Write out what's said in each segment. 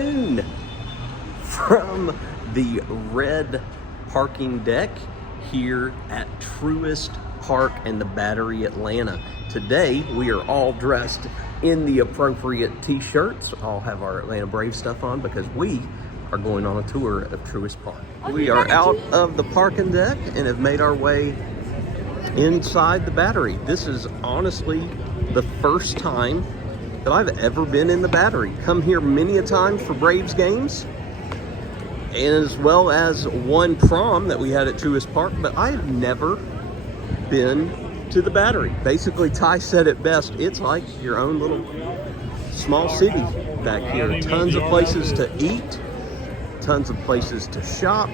afternoon from the red parking deck here at Truist Park and the Battery, Atlanta. Today, we are all dressed in the appropriate t-shirts. All have our Atlanta Braves stuff on because we are going on a tour of Truist Park. We are out of the parking deck and have made our way inside the Battery. This is honestly the first time that I've ever been in the Battery. Come here many a time for Braves games, as well as one prom that we had at Truist Park, but I have never been to the Battery. Basically, Ty said it best, it's like your own little small city back here. Tons of places to eat, tons of places to shop.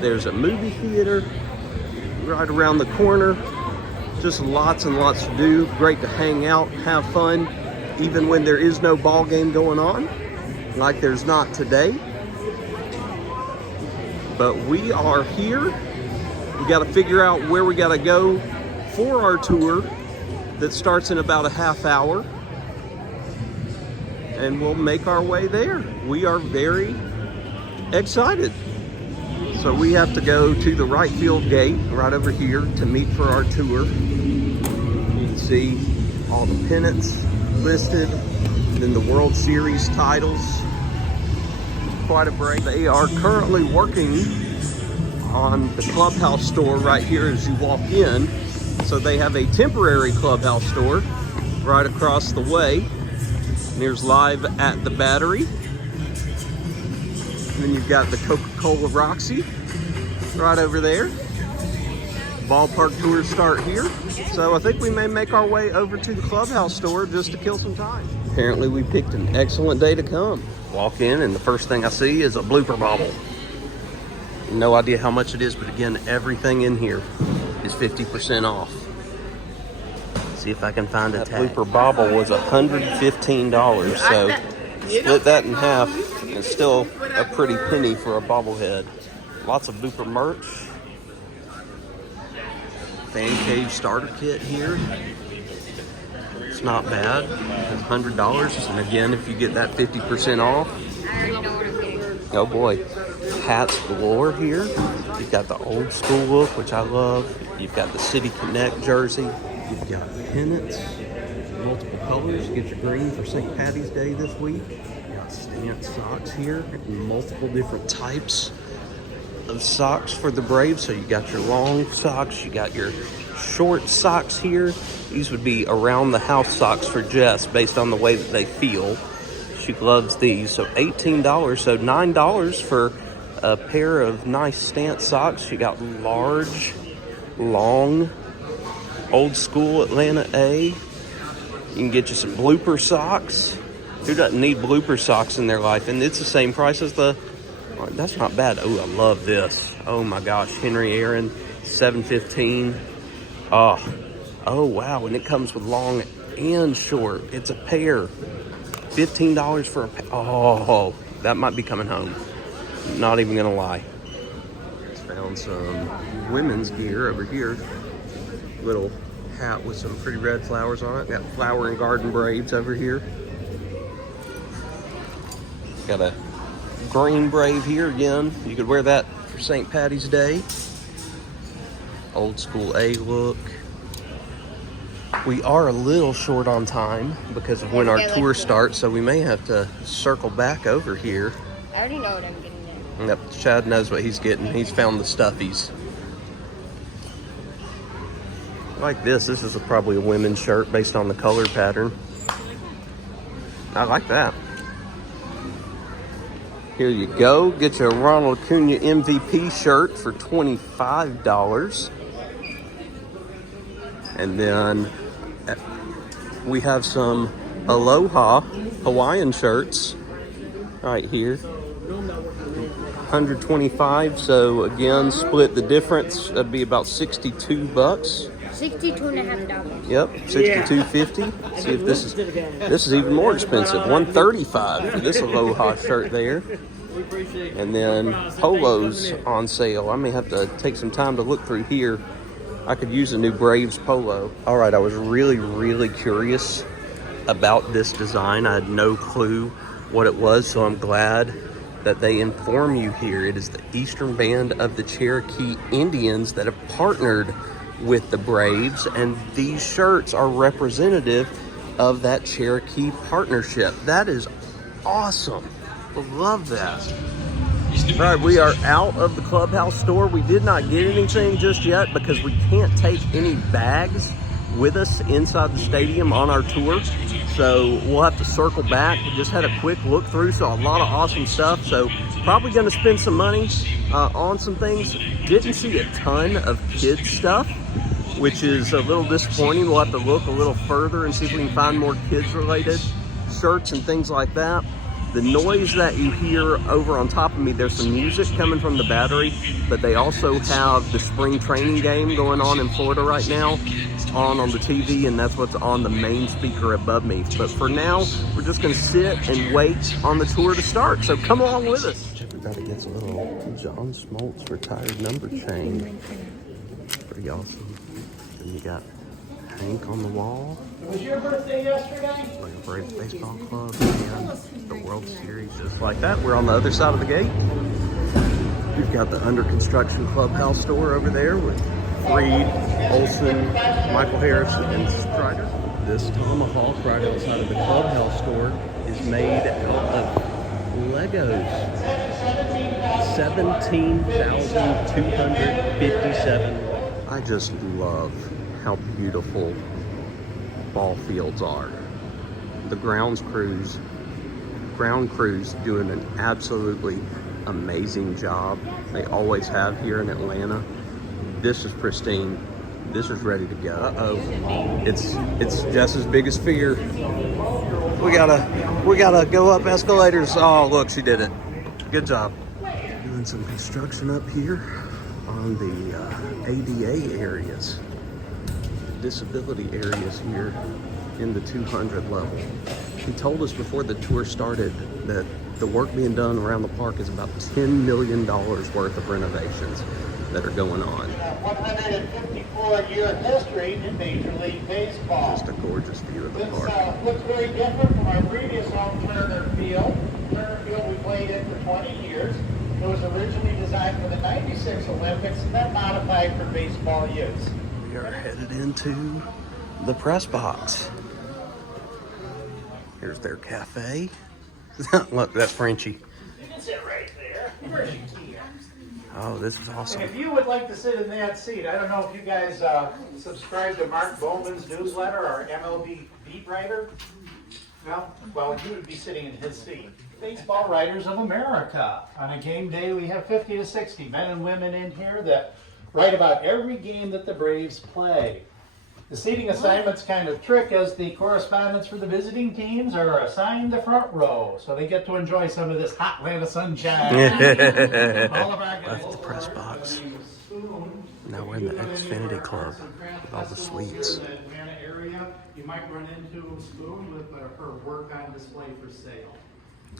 There's a movie theater right around the corner. Just lots and lots to do. Great to hang out, have fun, even when there is no ball game going on, like there's not today. But we are here. We got to figure out where we got to go for our tour that starts in about a half hour, and we'll make our way there. We are very excited. So we have to go to the right field gate right over here to meet for our tour. You can see all the pennants listed, then the World Series titles. Quite a break. They are currently working on the Clubhouse store right here as you walk in. So they have a temporary Clubhouse store right across the way. And here's Live at the Battery. And then you've got the Coca-Cola Roxy right over there. Ballpark tours start here. So I think we may make our way over to the Clubhouse store just to kill some time. Apparently we picked an excellent day to come. Walk in and the first thing I see is a blooper bobble. No idea how much it is, but again, everything in here is 50% off. See if I can find a tag. That blooper bobble was $115, so split that in half, and it's still a pretty penny for a bobblehead. Lots of blooper merch. Fan cave starter kit here. It's not bad. It's $100, and again, if you get that 50% off. Oh boy, hats galore here. You've got the old school look, which I love. You've got the City Connect jersey. You've got pennants, multiple colors. You get your green for St. Patty's Day this week. You've got stance socks here, multiple different types of socks for the Braves. So you got your long socks, you got your short socks here. These would be around the house socks for Jess based on the way that they feel. She loves these. So $18, so $9 for a pair of nice stance socks. You got large, long, old school Atlanta A. You can get you some blooper socks. Who doesn't need blooper socks in their life? And it's the same price as the, that's not bad. Oh, I love this. Oh my gosh, Henry Aaron, $7.15. Oh wow, and it comes with long and short. It's a pair. $15 for a pair. Oh, that might be coming home. Not even gonna lie. Found some women's gear over here. Little hat with some pretty red flowers on it. Got flower and garden braids over here. Got a green brave here again. You could wear that for St. Patty's Day. Old school A look. We are a little short on time because of when our tour starts, so we may have to circle back over here. I already know what I'm getting there. Yep, Chad knows what he's getting. He's found the stuffies. Like this. This is probably a women's shirt based on the color pattern. I like that. Here you go. Get you a Ronald Acuna MVP shirt for $25. And then we have some Aloha Hawaiian shirts right here. $125. So again, split the difference. That'd be about $62. $62.50. Yep, $62.50. See if this is even more expensive. $135 for this Aloha shirt there. And then polos on sale. I may have to take some time to look through here. I could use a new Braves polo. All right, I was really curious about this design. I had no clue what it was, so I'm glad that they inform you here. It is the Eastern Band of the Cherokee Indians that have partnered with the Braves, and these shirts are representative of that Cherokee partnership. That is awesome. I love that. All right, we are out of the Clubhouse store. We did not get anything just yet because we can't take any bags with us inside the stadium on our tour. So we'll have to circle back. We just had a quick look through, so a lot of awesome stuff. So probably going to spend some money on some things. Didn't see a ton of kids stuff, which is a little disappointing. We'll have to look a little further and see if we can find more kids related shirts and things like that. The noise that you hear over on top of me, there's some music coming from the Battery, but they also have the spring training game going on in Florida right now on the TV, and that's what's on the main speaker above me. But for now, we're just going to sit and wait on the tour to start. So come along with us. Everybody gets a little John Smoltz retired number chain. Pretty awesome. And you got Hank on the wall. Was your birthday yesterday? Like a Braves baseball club and the World Series, just like that. We're on the other side of the gate. We've got the under construction Clubhouse store over there with Freed, Olson, Michael Harris, and Strider. This tomahawk right outside of the Clubhouse store is made out of Legos. 17,257. I just love how beautiful ball fields are. The ground crews doing an absolutely amazing job. They always have here in Atlanta. This is pristine. This is ready to go. Uh-oh. It's Jess's biggest fear. We gotta go up escalators. Oh, look, she did it. Good job. Doing some construction up here on the ADA areas. Disability areas here in the 200 level. He told us before the tour started that the work being done around the park is about $10 million worth of renovations that are going on. 154-year history in Major League Baseball. Just a gorgeous view of the park. This looks very different from our previous home, Turner Field. Turner Field we played in for 20 years. It was originally designed for the '96 Olympics and then modified for baseball use. We are headed into the press box. Here's their cafe. Look, that's Frenchie. You can sit right there. Where's your key? Oh, this is awesome. If you would like to sit in that seat, I don't know if you guys subscribe to Mark Bowman's newsletter or MLB beat writer. No? Well, you would be sitting in his seat. Baseball Writers of America. On a game day, we have 50 to 60 men and women in here that write about every game that the Braves play. The seating assignment's kind of trick as the correspondents for the visiting teams are assigned the front row, so they get to enjoy some of this hot Atlanta sunshine. All of our guys. That's the press box. Now we're in the Xfinity Club with all the suites. Atlanta area, you might run into Spoon with her work on display for sale.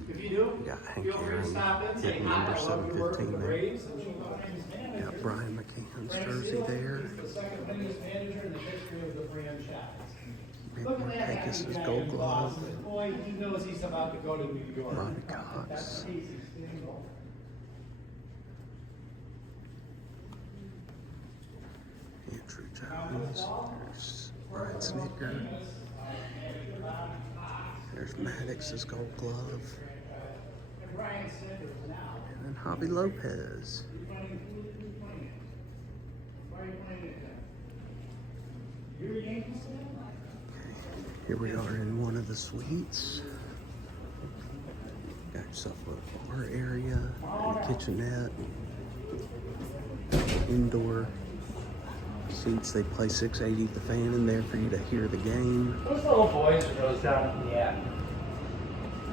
If you do, We got Hank feel free to stop in, say getting hi, number I love your work with 715 the there. Braves. And she'll go ahead and manage Got Brian McCann's jersey there. the second winningest manager in the history of the franchise. Big Look at that Marcakis' happy guy gold in glove. Boston. Boy, he knows he's about to go to New York. Bobby That's Cox. easy. Single. Andrew Jones. There's Brian Snicker. There's Maddox's gold glove. And then Javi Lopez. Here we are in one of the suites. Got yourself a bar area, and a kitchenette, indoor seats. They play 680 the fan in there for you to hear the game. Those little boys are those down at the end.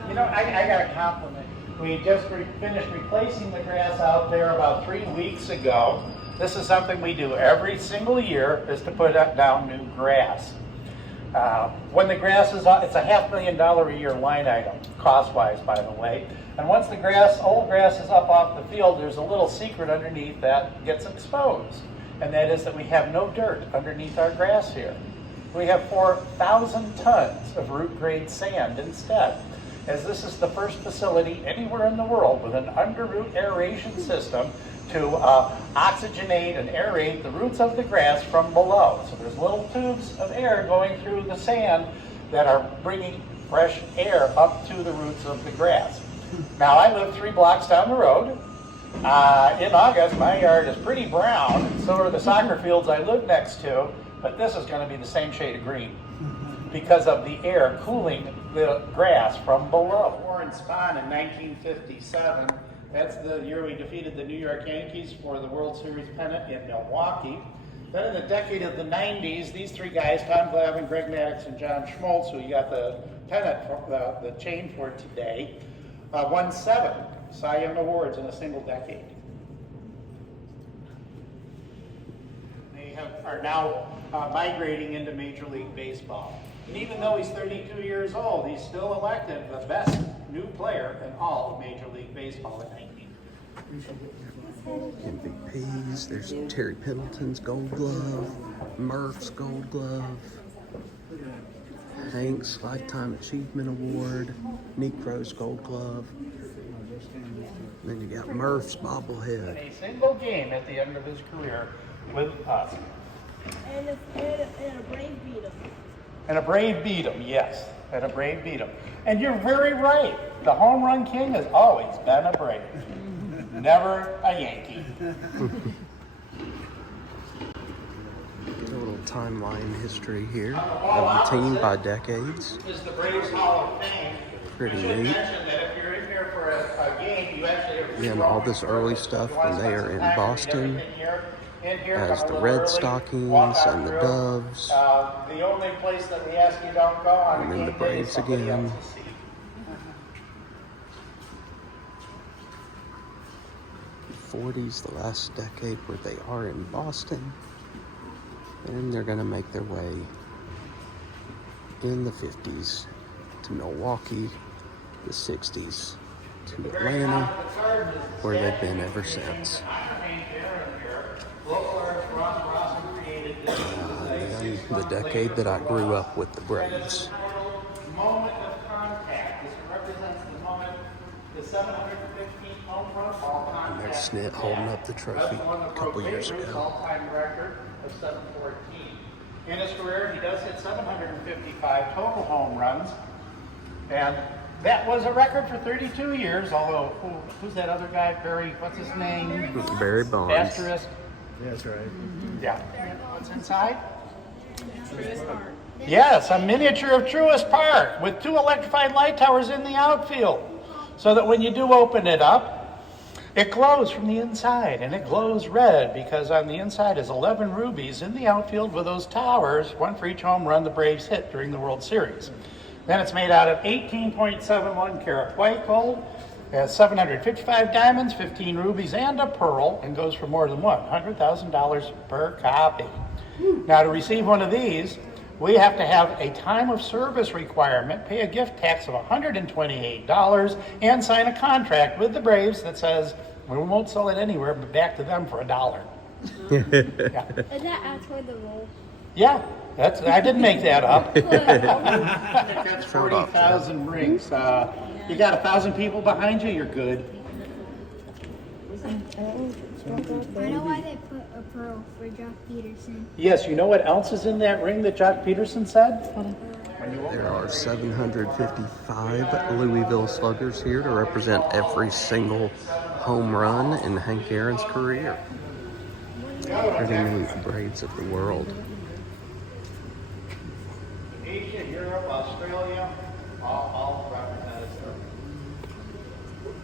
You know, I got a compliment. We just finished replacing the grass out there about 3 weeks ago. This is something we do every single year, is to put down new grass. When the grass is up, it's a $500,000 a year line item, cost-wise, by the way. And once the old grass is up off the field, there's a little secret underneath that gets exposed. And that is that we have no dirt underneath our grass here. We have 4,000 tons of root grade sand instead. as this is the first facility anywhere in the world with an under-root aeration system to oxygenate and aerate the roots of the grass from below. So there's little tubes of air going through the sand that are bringing fresh air up to the roots of the grass. Now, I live 3 blocks down the road. In August, my yard is pretty brown, and so are the soccer fields I live next to, but this is going to be the same shade of green because of the air cooling the grass from below. Warren Spahn in 1957, that's the year we defeated the New York Yankees for the World Series pennant in Milwaukee. Then in the decade of the 90s, these 3 guys, Tom Glavine, Greg Maddox, and John Schmaltz, who you got the pennant, the chain for today, won 7 Cy Young Awards in a single decade. They are now migrating into Major League Baseball. And even though he's 32 years old, he's still elected the best new player in all of Major League Baseball at 19. MVPs, there's Terry Pendleton's Gold Glove, Murph's Gold Glove, Hank's Lifetime Achievement Award, Necro's Gold Glove. Then you got Murph's bobblehead. A single game at the end of his career with us. And a Brave beat him. And a Brave beat him, yes. And a Brave beat him. And you're very right. The home run king has always been a Brave. Never a Yankee. A little timeline history here of the team by decades. This is the Braves Hall of Fame. Pretty I should neat. mention that if you're in here for a game, you actually have Again, all this early stuff when they are in Boston as the Red Stockings and the Doves. The only place that we ask you don't go on And then the game day is Braves somebody again. else's seat. 40s, the last decade where they are in Boston. And they're going to make their way in the 50s to Milwaukee, the 60s to Atlanta, where they've been ever since. And the decade that I grew up with the Braves. Moment of contact. This represents the moment, the 715th home run ball contact. And there's Snit holding up the trophy a couple years ago. All-time record of 714. In his career, he does hit 755 total home runs, and that was a record for 32 years. Although, who's that other guy? Barry, what's his name? Barry Bonds. Asterisk. Yeah, that's right. Yeah. What's inside? Truist Park. Yes, a miniature of Truist Park with 2 electrified light towers in the outfield, so that when you do open it up, it glows from the inside, and it glows red because on the inside is 11 rubies in the outfield with those towers, 1 for each home run the Braves hit during the World Series. Then it's made out of 18.71 karat white gold, has 755 diamonds, 15 rubies, and a pearl, and goes for more than $100,000 per copy. Now, to receive one of these, we have to have a time of service requirement, pay a gift tax of $128, and sign a contract with the Braves that says we won't sell it anywhere but back to them for $1. Yeah. Is that actually the rule? Yeah, I didn't make that up. That's 40,000 rings. You got 1,000 people behind you, you're good. I know why they put a pearl for Jock Peterson. Yes, you know what else is in that ring that Jock Peterson said? There are 755 Louisville Sluggers here to represent every single home run in Hank Aaron's career. Pretty neat. Braves of the world. Asia, Europe, Australia, all represented there.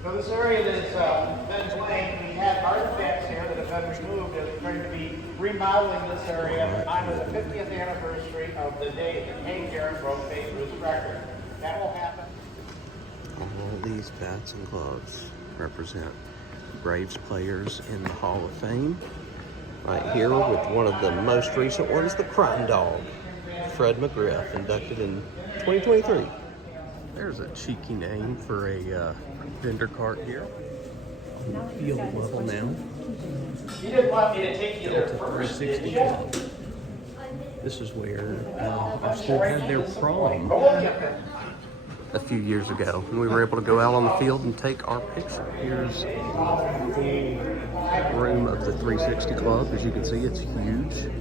So this area that has been playing, we had artifacts here that have been removed as we're going to be remodeling this area to honor the 50th anniversary of the day that Hank Aaron broke Babe Ruth's record. That will happen. All these bats and gloves represent Braves players in the Hall of Fame. Right here with one of the most recent ones, the Crime Dog, Fred McGriff, inducted in 2023. There's a cheeky name for a vendor cart here. Field level now. You didn't want me to take you there first, did 360 you? club. This is where our school had their prom. a few years ago, and we were able to go out on the field and take our picture. Here's the room of the 360 Club. As you can see, it's huge.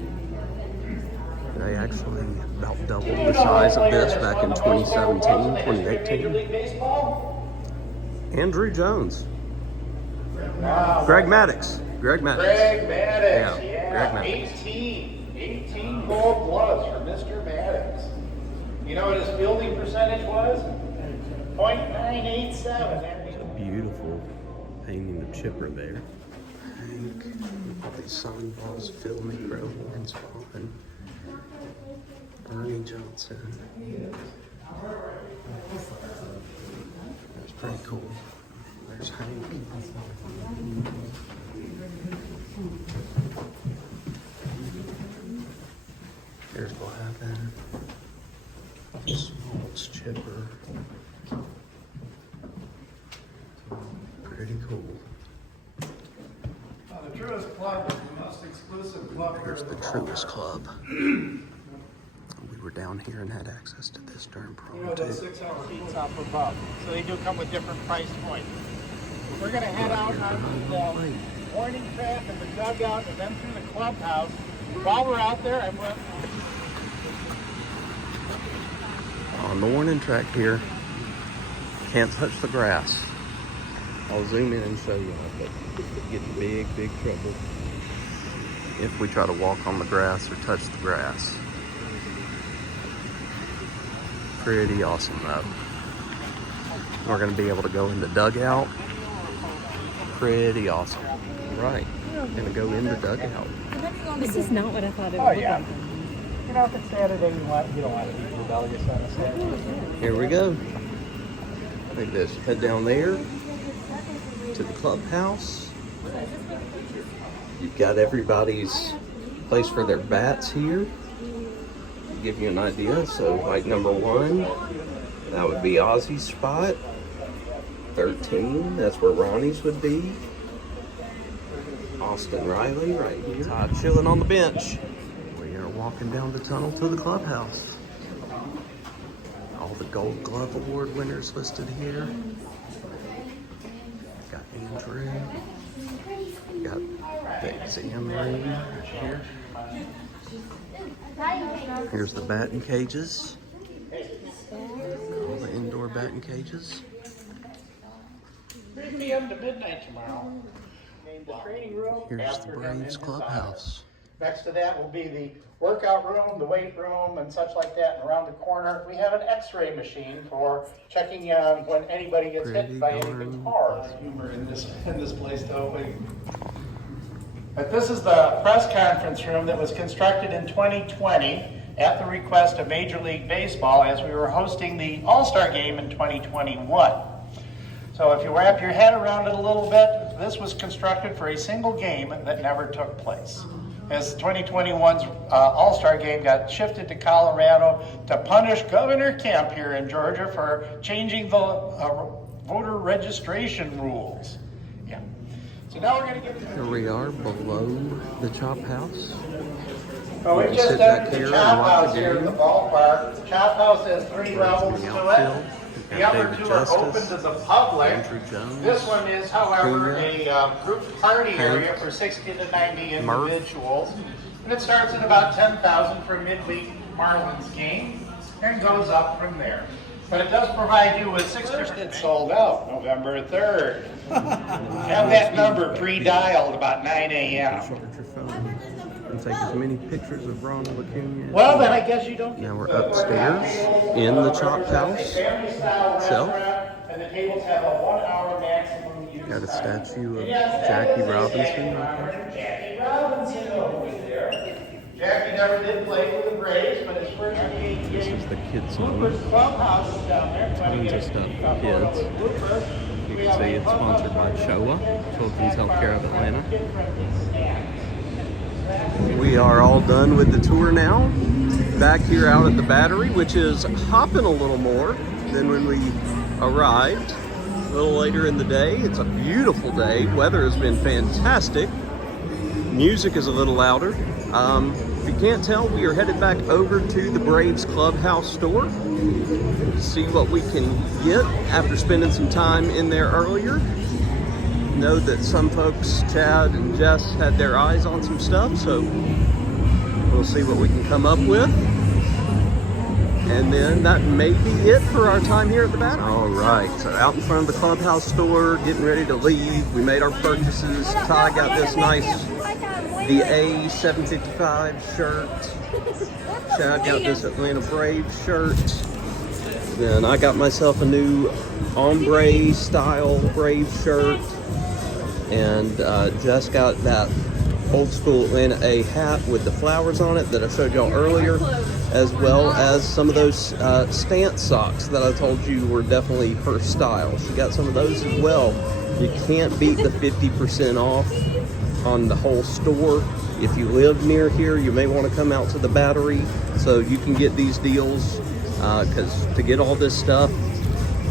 They actually about doubled the size of this back in 2017, 2018. Andrew Jones. Greg Maddox. Greg Maddox, Yeah, yeah. Greg Maddox. 18 gold gloves for Mr. Maddox. You know what his fielding percentage was? .987. Beautiful painting of Chipper there. Hank, all these sign balls, Phil Negro, Warren Spaulding, Ernie Johnson. That's pretty cool. There's Hank. Here's Glavin. Smoltz, Chipper. Pretty cool. The Truist Club is the most exclusive club here. Here's the Truist Club. We were down here and had access to this during prom too. 6 hour seats up above. So they do come with different price points. We're going to head out on the morning track and the dugout and then through the clubhouse. While we're out there, I'm going On the warning track here, can't touch the grass. I'll zoom in and show you, but get in big trouble if we try to walk on the grass or touch the grass. Pretty awesome though. We're gonna be able to go in the dugout. Pretty awesome. Right, gonna go in the dugout. This is not what I thought it Oh, would look yeah. like. You know, if it's Saturday, you don't want to be rebellious on a Saturday. Here we go. Look at this. Head down there to the clubhouse. You've got everybody's place for their bats here. Give you an idea. So, like number 1, that would be Ozzy's spot. 13, that's where Ronnie's would be. Austin Riley right here. Todd chilling on the bench. We are walking down the tunnel to the clubhouse. All the Gold Glove Award winners listed here. Got Andrew. Got the exam room right here. Here's the batting cages. All the indoor batting cages. Bring me up to midnight tomorrow. Named the training room. Here's the Braves clubhouse. Next to that will be the workout room, the weight room, and such like that. And around the corner, we have an X-ray machine for checking when anybody gets hit by anything hard. Humor in this place, though. But this is the press conference room that was constructed in 2020 at the request of Major League Baseball as we were hosting the All-Star Game in 2021. So if you wrap your head around it a little bit, this was constructed for a single game that never took place. As 2021's All-Star Game got shifted to Colorado to punish Governor Kemp here in Georgia for changing the voter registration rules. Yeah. So now we're going to get to... Here we are below the Chop House. Well, we've just entered the Chop House here at the ballpark. The Chop House has 3 levels to it. The other 2 are open to the public. This one is, however, a group party area for 60 to 90 individuals. And it starts at about 10,000 for a midweek Marlins game and goes up from there. But it does provide you with 6%. It's sold out November 3rd. Have that number pre-dialed about 9 a.m. And take as many pictures of Ronald Acuna. Well, then I guess you don't. Now we're upstairs in the Chop House itself. And the tables have a 1-hour maximum use. Got a statue of Jackie Robinson right there. Jackie Robinson over there. Jackie never did play for the Braves, but his first game This is the kids' room. Bloopers Clubhouse is down there. Tons of stuff for kids. You can see it's sponsored by Showa, Children's Healthcare of Atlanta. We are all done with the tour now. Back here out at the Battery, which is hopping a little more than when we arrived a little later in the day. It's a beautiful day. Weather has been fantastic. Music is a little louder. If you can't tell, we are headed back over to the Braves Clubhouse store. see what we can get after spending some time in there earlier. Know that some folks, Chad and Jess, had their eyes on some stuff, so we'll see what we can come up with. And then that may be it for our time here at the Battery. All right, so out in front of the Clubhouse store, getting ready to leave. We made our purchases. Ty got this nice the A755 shirt. Chad got this Atlanta Braves shirt. Then I got myself a new ombre style Braves shirt. And Jess got that old school Atlanta A hat with the flowers on it that I showed y'all earlier, as well as some of those stance socks that I told you were definitely her style. She got some of those as well. You can't beat the 50% off on the whole store. If you live near here, you may want to come out to the Battery so you can get these deals, because to get all this stuff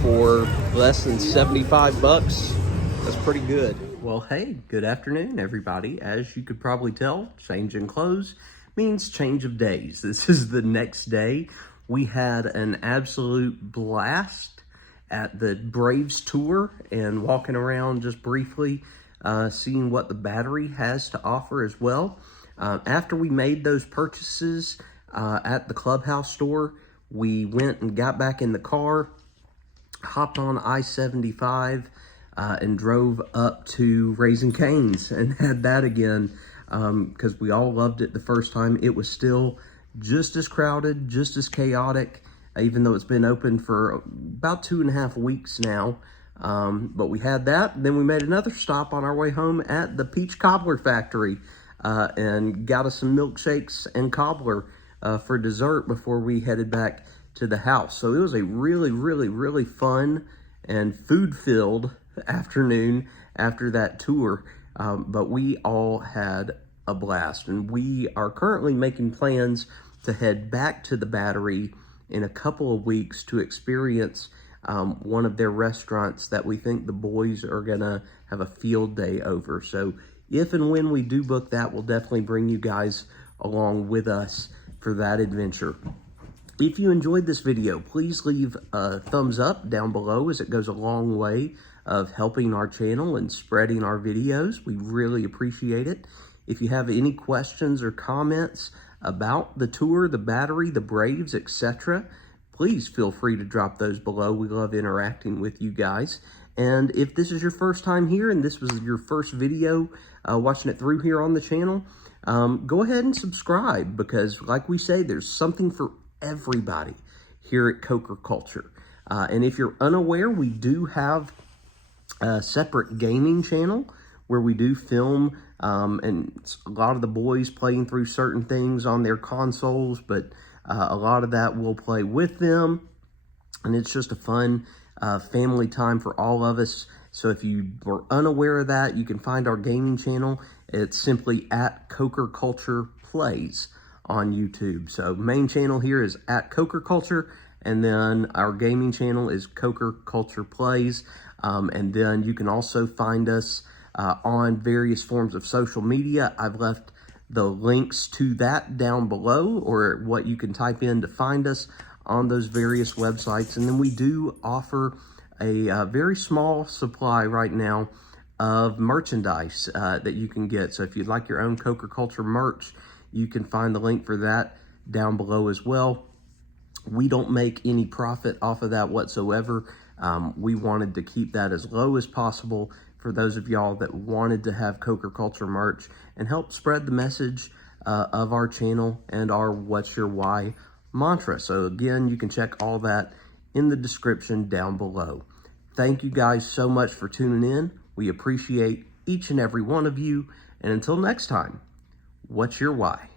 for less than 75 bucks, that's pretty good. Well, hey, good afternoon, everybody. As you could probably tell, change in clothes means change of days. This is the next day. We had an absolute blast at the Braves tour and walking around just briefly, seeing what the Battery has to offer as well. After we made those purchases at the Clubhouse store, we went and got back in the car, hopped on I-75, and drove up to Raising Cane's and had that again, because we all loved it the first time. It was still just as crowded, just as chaotic, even though it's been open for about 2.5 weeks now. But we had that. Then we made another stop on our way home at the Peach Cobbler Factory and got us some milkshakes and cobbler for dessert before we headed back to the house. So it was a really, really, really fun and food-filled afternoon after that tour, but we all had a blast, and we are currently making plans to head back to the Battery in a couple of weeks to experience one of their restaurants that we think the boys are gonna have a field day over. So if and when we do book that, we'll definitely bring you guys along with us for that adventure. If you enjoyed this video, please leave a thumbs up down below, as it goes a long way of helping our channel and spreading our videos. We really appreciate it. If you have any questions or comments about the tour, the Battery, the Braves, etc., please feel free to drop those below. We love interacting with you guys. And if this is your first time here and this was your first video watching it through here on the channel, go ahead and subscribe, because like we say, there's something for everybody here at Coker Culture. And if you're unaware, we do have a separate gaming channel where we do film and it's a lot of the boys playing through certain things on their consoles, but a lot of that we'll play with them, and it's just a fun family time for all of us. So if you were unaware of that, you can find our gaming channel. It's simply at Coker Culture Plays on YouTube. So main channel here is at Coker Culture, and then our gaming channel is Coker Culture Plays. And then you can also find us on various forms of social media. I've left the links to that down below, or what you can type in to find us on those various websites. And then we do offer a very small supply right now of merchandise that you can get. So if you'd like your own Coker Culture merch, you can find the link for that down below as well. We don't make any profit off of that whatsoever. We wanted to keep that as low as possible for those of y'all that wanted to have Coker Culture merch and help spread the message of our channel and our What's Your Why mantra. So again, you can check all that in the description down below. Thank you guys so much for tuning in. We appreciate each and every one of you. And until next time, what's your why?